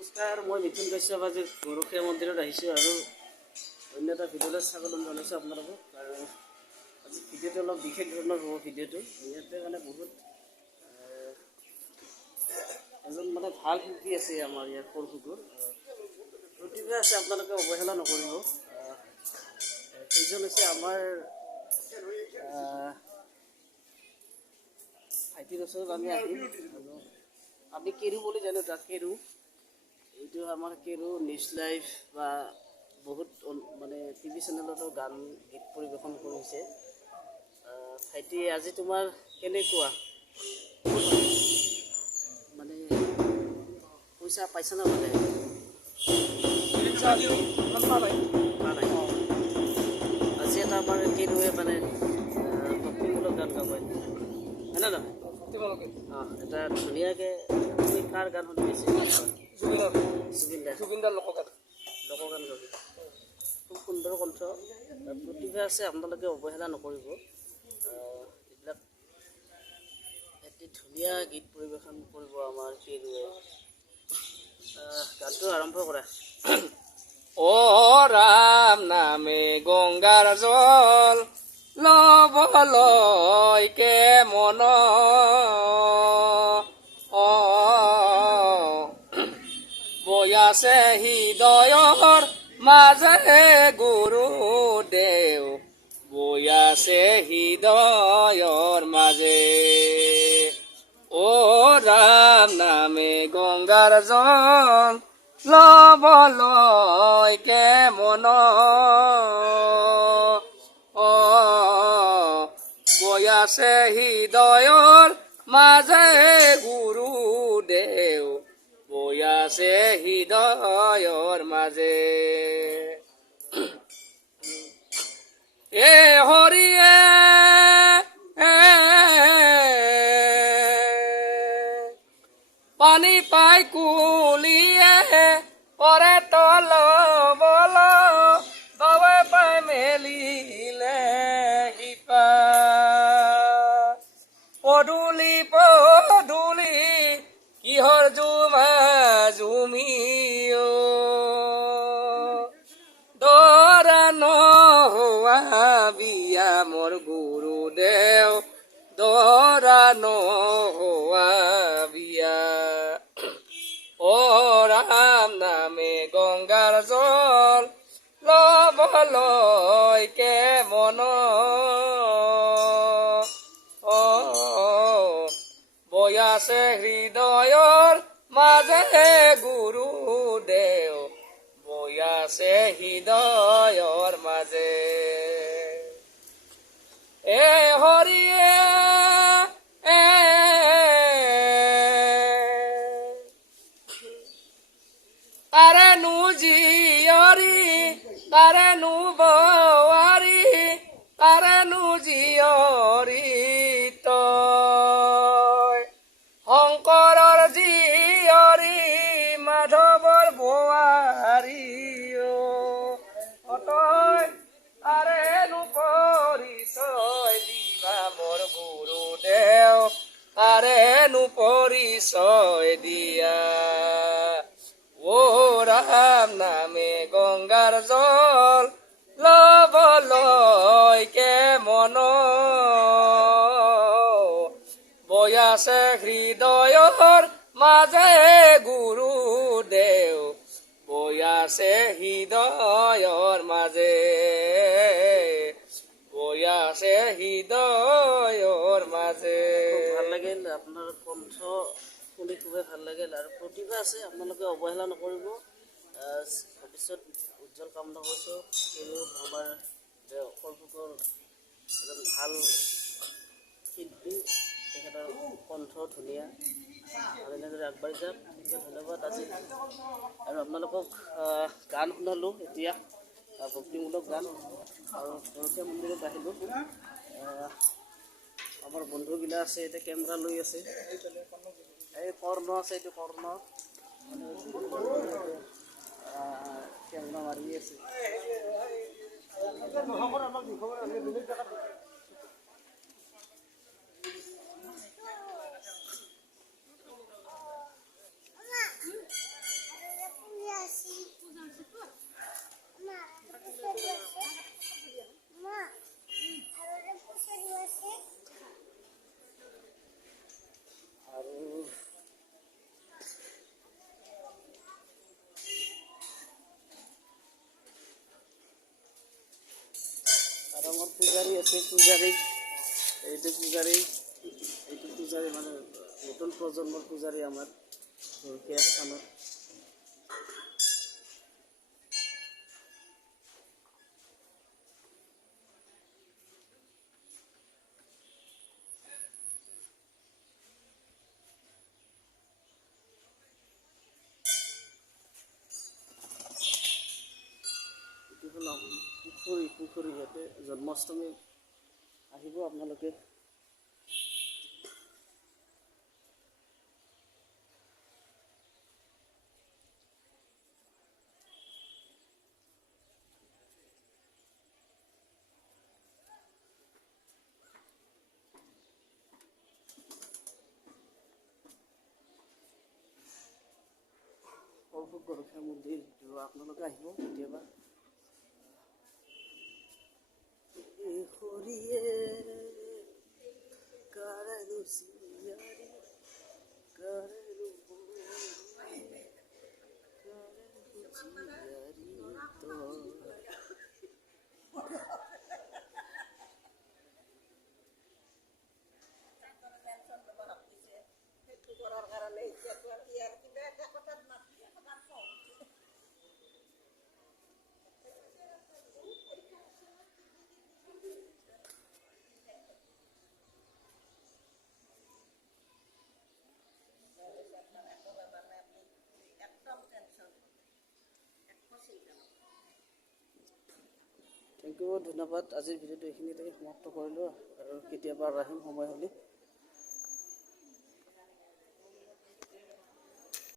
নমস্কাৰ, মই মিথুন কাশ্যপ। আজি গৰখীয়া মন্দিৰত আহিছোঁ আৰু অন্য এটা ভিডিঅ'ত স্বাগতম জনাইছোঁ আপোনালোকক। আৰু আজি ভিডিঅ'টো অলপ বিশেষ ধৰণৰ হ'ব। ভিডিঅ'টো ইয়াতে মানে বহুত এজন মানে ভাল শিল্পী আছে আমাৰ ইয়াত সৰপুকুৰ প্ৰতিভা আছে, আপোনালোকে অৱহেলা নকৰিব। সেইজন হৈছে আমাৰ ভাইটিৰ ওচৰত আমি আহিম আৰু আমি কেৰু বুলি জানো, তাক কেৰু। এইটো আমাৰ কেৰু নিউজ লাইভ বা বহুত মানে টিভি চেনেলতো গান গীত পৰিৱেশন কৰিছে। ভাইটি, আজি তোমাৰ কেনেকুৱা মানে পইচা পাইছা না মানে? আজি এটা আমাৰ কেৰুৱে মানে ভক্তিমূলক গান গাব হয় না নহয়? এটা ধুনীয়াকৈ তুমি কাৰ গান শুনিছে? জুবিনদাৰ লোকগান গাবি। খুব সুন্দৰ কণ্ঠ, প্ৰতিভা আছে, আপোনালোকে অৱহেলা নকৰিব। এইবিলাক এটি ধুনীয়া গীত পৰিৱেশন কৰিব আমাৰ কেৰুৱে। গানটো আৰম্ভ কৰা। ও ৰাম নামে গঙ্গাৰ জল লবলয় কে মন বয়াছে হৃদয়ৰ মাজে গুৰুদেৱ, বয়াছে হৃদয়ৰ মাজে। ও ৰাম নামে গঙ্গাৰ জল লবলয় কে মন বয়াছে হৃদয়ৰ মাজে গুৰুদেৱ, বয়াছে হৃদয়ৰ মাজে। এ হৰিয়ে পানী পাই কুলিয়ে পৰে তল বল বাৱে পাই মেলিলে শিপা। পদূলি পদূলি কিহৰ জুমা জুমি দৰা নোহোৱা বিয়া মোৰ গুৰুদেৱ, দৰা নোহোৱা বিয়া। ও ৰাম নামে গঙ্গাৰ জল লবলয় কে মন বয়াছে হৃদয়ৰ মাজে গুৰুদেৱ, বয়াছে হৃদয়ৰ মাজে। এ হৰিয়ে তাৰে নো জীয়ৰী, তাৰে নো বোৱাৰী, তাৰে নো জীয়ৰী তই শংকৰৰ জীয়ৰী, মাধৱৰ বোৱাৰী তই তাৰে নো পৰিচয় দিবা মোৰ গুৰুদেৱ, তাৰে নো পৰিচয় দিয়া। ও ৰাম নামে গঙ্গাৰ জল লবলয় কে মন বয়াছে হৃদয়ৰ মাজে গুৰুদেৱ, বয়াছে হৃদয়ৰ মাজে, বয়াছে হৃদয়ৰ মাজে। ভাল লাগিল, আপোনাৰ কণ্ঠ শুনি খুবেই ভাল লাগিল আৰু প্ৰতিভা আছে, আপোনালোকে অৱহেলা নকৰিব। ভৱিষ্যত উজ্জ্বল কামনা কৰিছোঁ। কেৰু আমাৰ সৰপুকুৰ এজন ভাল শিল্পী, তেখেতৰ কণ্ঠ ধুনীয়া আৰু এনেদৰে আগবাঢ়ি যাওক। ধন্যবাদ আজি। আৰু আপোনালোকক গান শুনালোঁ এতিয়া, ভক্তিমূলক গান। আৰু গৰখীয়া মন্দিৰত আহিলোঁ। আমাৰ বন্ধুগিলা আছে, এতিয়া কেমেৰা লৈ আছে। এই কৰ্ণ আছে, এইটো কৰ্ণ কেমেৰা মাৰি আছে। আৰু আমাৰ পূজাৰী আছে, এইটো পূজাৰী মানে নতুন প্ৰজন্মৰ পূজাৰী আমাৰ গৰখীয়া স্থানত। এইটো হ'ল পুখুৰী ইয়াতে জন্মাষ্টমী আহিব আপোনালোকে। সৰভোগ গৰখীয়া মন্দিৰ আপোনালোকে আহিব কেতিয়াবা। থেংক ইউ, ধন্যবাদ। আজিৰ ভিডিঅ'টো এইখিনিতে সমাপ্ত কৰিলোঁ আৰু কেতিয়াবা আহিম সময় হ'লে।